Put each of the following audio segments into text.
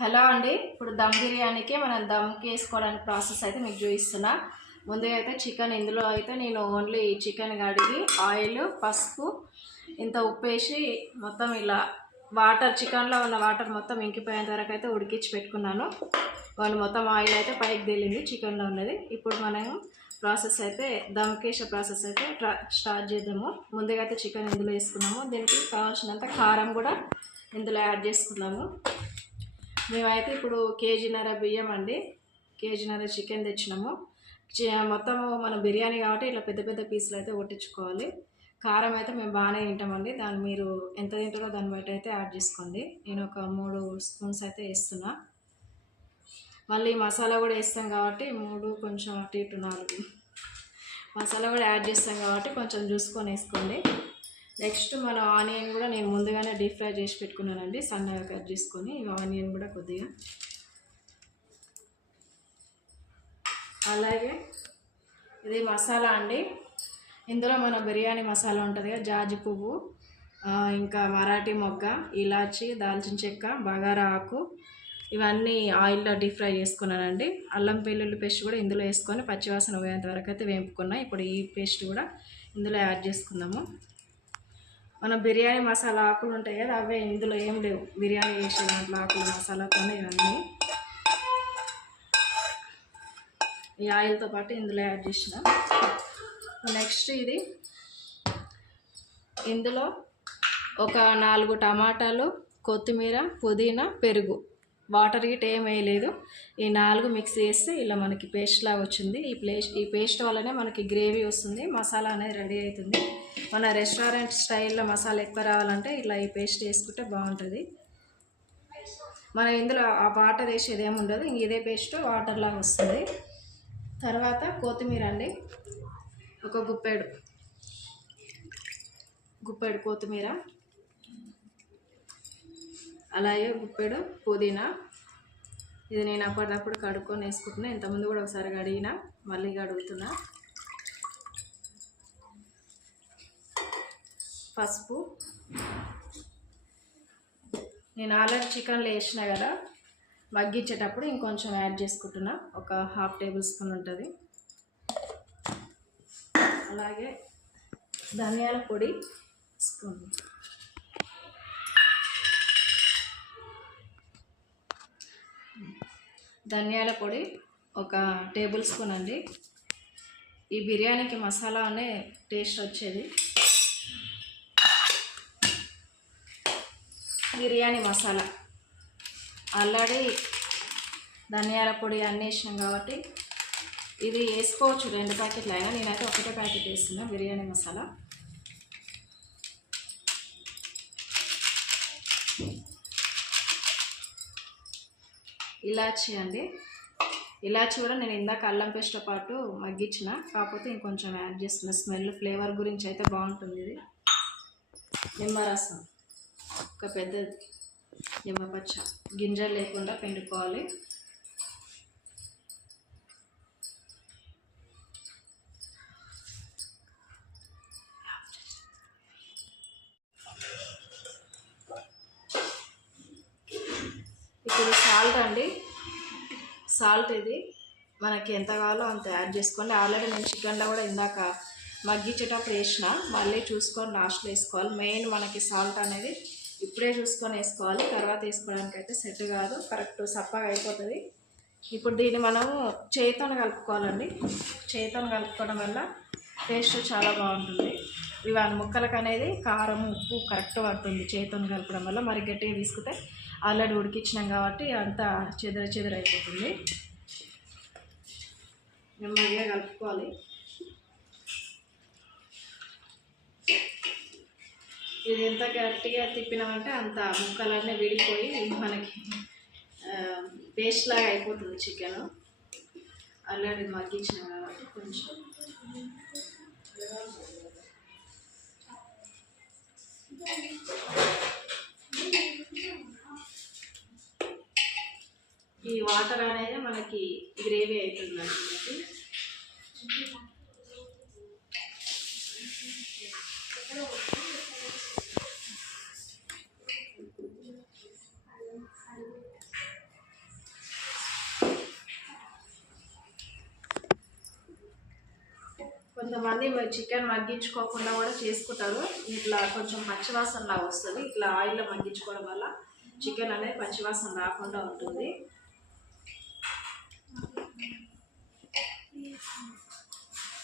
Hello అండి, ఇప్పుడు దమ్ బిర్యానీకి మనం దమ్కి వేసుకోవడానికి ప్రాసెస్ అయితే మీకు చూపిస్తున్నా. ముందుగా అయితే చికెన్, ఇందులో అయితే నేను ఓన్లీ చికెన్ కడిగి ఆయిల్, పసుపు, ఇంత ఉప్పు వేసి మొత్తం ఇలా చికెన్లో ఉన్న వాటర్ మొత్తం ఇంకిపోయేంత వరకు అయితే ఉడికించి పెట్టుకున్నాను. వాళ్ళు మొత్తం ఆయిల్ అయితే పైకి తేలింది చికెన్లో ఉన్నది. ఇప్పుడు మనం ప్రాసెస్ అయితే దమ్కేసే ప్రాసెస్ అయితే స్టార్ట్ చేద్దాము. ముందుగా అయితే చికెన్ ఇందులో వేసుకున్నాము. దీనికి కావాల్సినంత కారం కూడా ఇందులో యాడ్ చేసుకున్నాము. మేమైతే ఇప్పుడు కేజీన్నర బియ్యం అండి, కేజీన్నర చికెన్ తెచ్చినాము. మొత్తము మన బిర్యానీ కాబట్టి ఇట్లా పెద్ద పెద్ద పీసులు అయితే కొట్టించుకోవాలి. కారం అయితే మేము బాగానే తింటామండి, దాన్ని మీరు ఎంత తింటారో దాన్ని బట్టి అయితే యాడ్ చేసుకోండి. నేను ఒక 3 స్పూన్స్ అయితే వేస్తున్నా. మళ్ళీ మసాలా కూడా వేస్తాం కాబట్టి 3 కొంచెం అటు ఇటు 4 మసాలా కూడా యాడ్ చేస్తాం కాబట్టి కొంచెం చూసుకొని వేసుకోండి. నెక్స్ట్ మన ఆనియన్ కూడా నేను ముందుగానే డీప్ ఫ్రై చేసి పెట్టుకున్నానండి, సన్నగా కట్ చేసుకొని. ఆనియన్ కూడా కొద్దిగా, అలాగే ఇది మసాలా అండి. ఇందులో మన బిర్యానీ మసాలా ఉంటుంది కదా, జాజి పువ్వు, ఇంకా మరాఠీ మొగ్గ, ఇలాచి, దాల్చిన చెక్క, బగారా ఆకు, ఇవన్నీ ఆయిల్లో డీప్ ఫ్రై చేసుకున్నానండి. అల్లం వెల్లుల్లి పేస్ట్ కూడా ఇందులో వేసుకొని పచ్చివాసన పోయేంత వరకు అయితే వేపుకున్నా. ఇప్పుడు ఈ పేస్ట్ కూడా ఇందులో యాడ్ చేసుకుందాము. మన బిర్యానీ మసాలా ఆకులు ఉంటాయి కదా, అవే ఇందులో ఏం లేవు. బిర్యానీ చేసే దాంట్లో ఆకులు మసాలాతోనే ఇవన్నీ ఈ ఆయిల్తో పాటు ఇందులో యాడ్ చేసిన. నెక్స్ట్ ఇందులో ఒక 4 టమాటాలు, కొత్తిమీర, పుదీనా, పెరుగు, వాటర్ గిట్ ఏం వేయలేదు. ఈ 4 మిక్స్ చేస్తే ఇలా మనకి పేస్ట్ లాగా వచ్చింది. ఈ పేస్ట్ వల్లనే మనకి గ్రేవీ వస్తుంది, మసాలా అనేది రెడీ అవుతుంది. మన రెస్టారెంట్ స్టైల్లో మసాలా ఎక్కువ రావాలంటే ఇలా ఈ పేస్ట్ వేసుకుంటే బాగుంటుంది. మనం ఇందులో ఆ వాటర్ వేసేది ఏమి ఉండదు, ఇంక ఇదే పేస్ట్ వాటర్ లాగా వస్తుంది. తర్వాత కొత్తిమీర అండి, ఒక గుప్పెడు కొత్తిమీర, అలాగే గుప్పెడు పుదీనా. ఇది నేను అప్పటికప్పుడు కడుక్కొని వేసుకుంటున్నా, ఇంతకుముందు కూడా ఒకసారి కడిగిన, మళ్ళీ కడుగుతున్నా. పసుపు, నేను ఆల్రెడీ చికెన్లో వేసిన కదా, మగ్గించేటప్పుడు ఇంకొంచెం యాడ్ చేసుకుంటున్నా, ఒక 1/2 టేబుల్ స్పూన్ ఉంటుంది. అలాగే ధనియాల పొడి స్పూన్, ధనియాల పొడి ఒక టేబుల్ స్పూన్ అండి. ఈ బిర్యానీకి మసాలా అనే టేస్ట్ వచ్చేది. బిర్యానీ మసాలా ఆల్రెడీ ధనియాల పొడి అన్నీ వేసినాం కాబట్టి ఇది వేసుకోవచ్చు 2 ప్యాకెట్లు అయినా, నేనైతే ఒకటే ప్యాకెట్ వేస్తున్నా బిర్యానీ మసాలా. ఇలాచి అండి, ఇలాచి కూడా నేను ఇందాక అల్లం పేస్ట్తో పాటు మగ్గించిన, కాకపోతే ఇంకొంచెం యాడ్ చేస్తున్నా, స్మెల్ ఫ్లేవర్ గురించి అయితే బాగుంటుంది ఇది. నిమ్మరసం ఒక పెద్దది, నిమ్మపచ్చ, గింజలు లేకుండా పిండుకోవాలి. ఇప్పుడు సాల్ట్ అండి, సాల్ట్ ఇది మనకి ఎంత కావాలో అంత యాడ్ చేసుకోండి. ఆల్రెడీ నేను చికెన్లో కూడా ఇందాక మగ్గించేటప్పుడు వేసిన, మళ్ళీ చూసుకొని లాస్ట్లో వేసుకోవాలి. మెయిన్ మనకి సాల్ట్ అనేది ఇప్పుడే చూసుకొని వేసుకోవాలి, తర్వాత వేసుకోవడానికి అయితే సెట్ కాదు, కరెక్ట్ సప్పగా అయిపోతుంది. ఇప్పుడు దీన్ని మనము చేతితో కలుపుకోవాలండి. చేతితో కలుపుకోవడం వల్ల టేస్ట్ చాలా బాగుంటుంది. ఇవన్నీ ముక్కలకు అనేది కారం, ఉప్పు కరెక్ట్ పడుతుంది చేతితో కలపడం వల్ల. మరి గట్టిగా తీసుకుంటే ఆల్రెడీ ఉడికించినాం కాబట్టి అంతా చెదర అయిపోతుంది. నెమ్మదిగా కలుపుకోవాలి. ఇది ఎంత గట్టిగా తిప్పినామంటే అంత ముక్కలన్నీ విడిపోయి మనకి పేస్ట్ లాగా అయిపోతుంది చికెన్. ఆల్రెడీ మగ్గించినాం కాబట్టి కొంచెం ఈ వాటర్ అనేది మనకి గ్రేవీ అవుతుంది మనకి. కొంతమంది చికెన్ మగ్గించుకోకుండా కూడా చేసుకుంటారు. ఇట్లా కొంచెం పచ్చివాసనలా వస్తుంది. ఇట్లా ఆయిల్లో మగ్గించుకోవడం వల్ల చికెన్ అనేది పచ్చివాసన రాకుండా ఉంటుంది.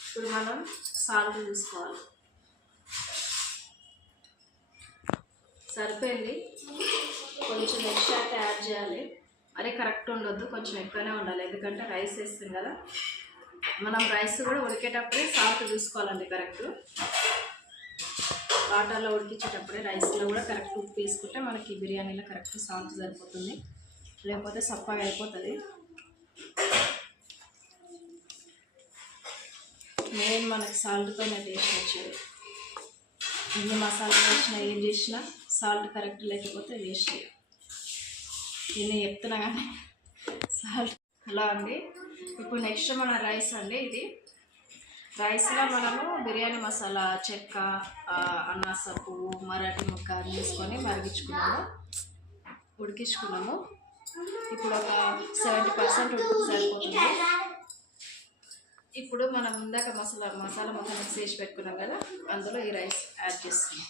ఇప్పుడు మనం సాల్ట్ తీసుకోవాలి. సరిపోయింది. కొంచెం ఎక్స్ట్రా అయితే యాడ్ చేయాలి. అదే కరెక్ట్ ఉండొద్దు, కొంచెం ఎక్కువనే ఉండాలి. ఎందుకంటే రైస్ వేస్తాం కదా, మనం రైస్ కూడా ఉడికేటప్పుడే సాల్ట్ చూసుకోవాలండి. కరెక్ట్ వాటర్లో ఉడికించేటప్పుడే రైస్లో కూడా కరెక్ట్ ఉప్పు వేసుకుంటే మనకి బిర్యానీలో కరెక్ట్ సాల్ట్ సరిపోతుంది. లేకపోతే సప్పగా అయిపోతుంది. మెయిన్ మనకి సాల్ట్తోనే టేస్ట్ వచ్చేది. ఎన్ని మసాలా వేసినా ఏం చేసినా సాల్ట్ కరెక్ట్ లేకపోతే వేస్ట్ చేయాలి. నేను చెప్తున్నా కానీ సాల్ట్ అలా అండి. ఇప్పుడు నెక్స్ట్ మన రైస్ అండి. ఇది రైస్లో మనము బిర్యానీ మసాలా, చెక్క, అనాస పువ్వు, మరాఠీ ముక్క తీసుకొని ఉడికించుకున్నాము. ఇప్పుడు ఒక 70% ఉడికి సరిపోతుంది. ఇప్పుడు మనం ఇందాక మసాలా మొత్తం మిక్స్ చేసి పెట్టుకున్నాం కదా, అందులో ఈ రైస్ యాడ్ చేస్తున్నాం.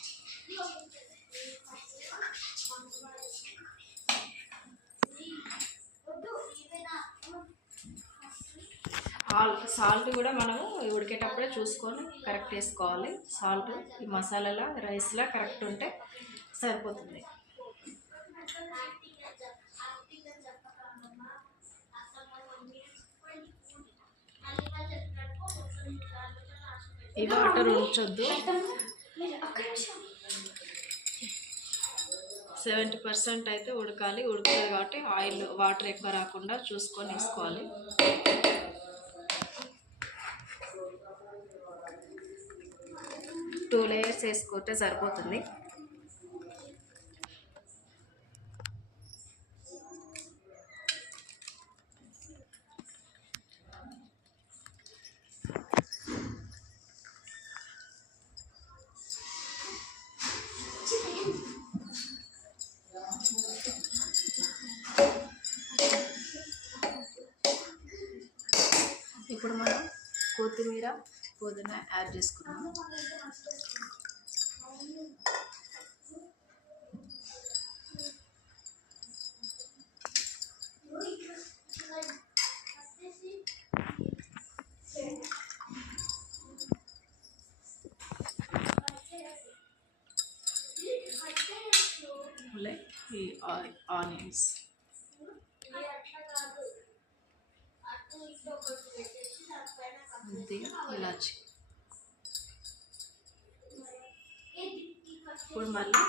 సాల్ట్ కూడా మనము ఉడికేటప్పుడే చూసుకొని కరెక్ట్ వేసుకోవాలి. సాల్ట్ ఈ మసాలాలో రైస్లో కరెక్ట్ ఉంటే సరిపోతుంది. ఈ వాటర్ ఉంచొద్దు. 70% అయితే ఉడకాలి. ఉడుకుతుంది కాబట్టి వాటర్ ఎక్కువ రాకుండా చూసుకొని వేసుకోవాలి. టూ లేయర్స్ వేసుకుంటే సరిపోతుంది. ఇప్పుడు మనం కొత్తిమీర, పుదీనా యాడ్ చేసుకున్నాము. ఈ ఆనియన్స్, ఇలాచి. ఇప్పుడు మళ్ళీ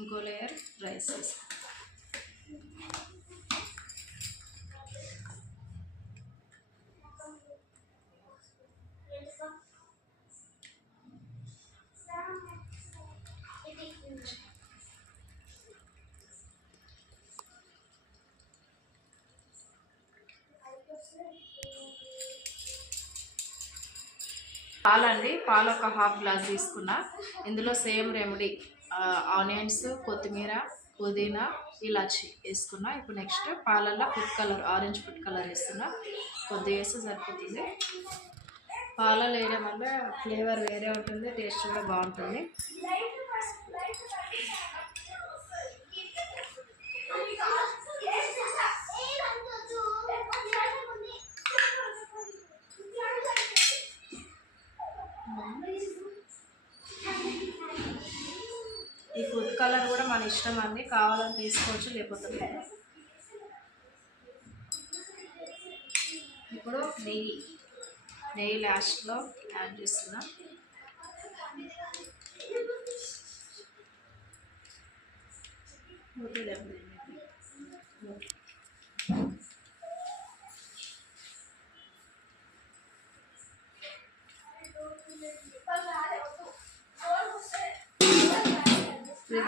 ఇంకో లేయర్ రైస్ వేస్తాం. పాలండి. పాలు ఒక హాఫ్ గ్లాస్ తీసుకున్నా. ఇందులో సేమ్ రెమెడీ ఆనియన్స్, కొత్తిమీర, పుదీనా, ఇలాచి వేసుకున్నా. ఇప్పుడు నెక్స్ట్ పాలల్లో food colour, orange food colour వేస్తున్నా. కొద్దిగా వేస్తే సరిపోతుంది. పాలలో వేయడం వల్ల ఫ్లేవర్ వేరే ఉంటుంది, టేస్ట్ కూడా బాగుంటుంది. ఈ ఫుడ్ కలర్ కూడా మన ఇష్టం అండి, కావాలని తీసుకోవచ్చు, లేకపోతే లేదు. ఇప్పుడు నెయ్యి లాస్ట్లో యాడ్ చేస్తున్నా.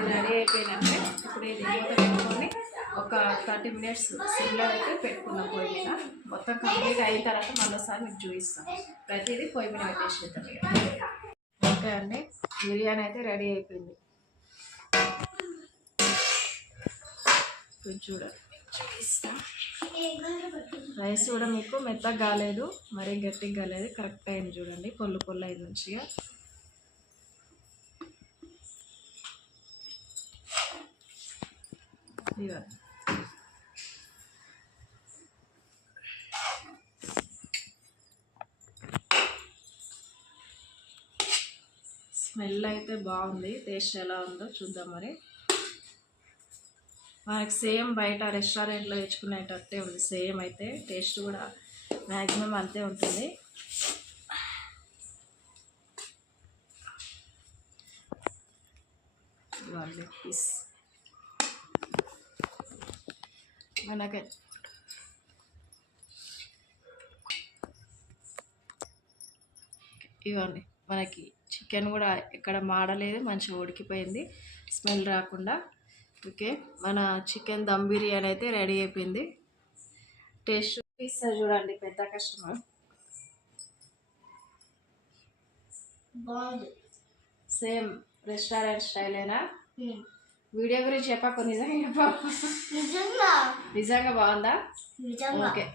రెడీ అయిపోయినంటే ఇప్పుడు ఇది మూత పెట్టుకొని ఒక 30 minutes సిమ్లో అయితే పెట్టుకున్నాం పొయ్యి మీద. మొత్తం కంప్లీట్ అయిన తర్వాత మరోసారి మీకు చూపిస్తాం. ప్రతిదీ పొయ్యి మీద పెట్టేసేద్దాం. ఓకే అండి, బిర్యానీ అయితే రెడీ అయిపోయింది. చూడండి, చూపిస్తా. రైస్ కూడా మీకు మెత్తగా కాలేదు, మరీ గట్టిగా కాలేదు, కరెక్ట్ అయింది చూడండి, పొల్లు పొల్లు అయింది మంచిగా. ఇవ్వండి. స్మెల్ అయితే బాగుంది, టేస్ట్ ఎలా ఉందో చూద్దాం మరి. మనకి సేమ్ బయట రెస్టారెంట్లో తెచ్చుకునేటట్టే ఉంది, సేమ్ అయితే టేస్ట్ కూడా మ్యాక్సిమం అంతే ఉంటుంది. లెగ్ పీస్ మనకి ఇవ్వండి. మనకి చికెన్ కూడా ఎక్కడ మాడలేదు, మంచిగా ఉడికిపోయింది, స్మెల్ రాకుండా. ఓకే, మన చికెన్ దమ్ బిర్యానీ అయితే రెడీ అయిపోయింది. టేస్ట్ ఇస్తారు చూడండి, పెద్ద కస్టమర్. బాగుంది, సేమ్ రెస్టారెంట్ స్టైలేనా? వీడియో గురించి చెప్పకు, నిజంగా చెప్పకు. నిజంగా బాగుందా? ఓకే.